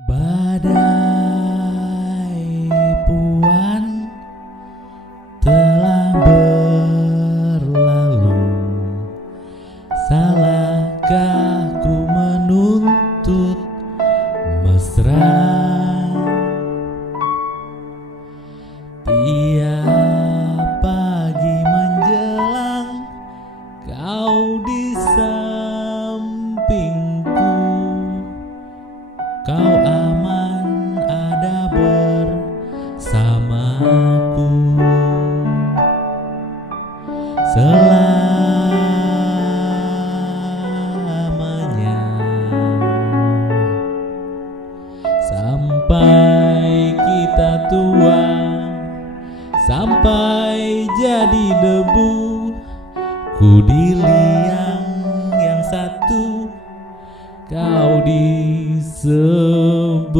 Badai puan telah berlalu. Salahkah ku menuntut mesra? Tiap pagi menjelang kau di sampingku. Kau aman ada bersamaku selamanya, sampai kita tua, sampai jadi debu. Ku di liang yang satu, kau di sebelah.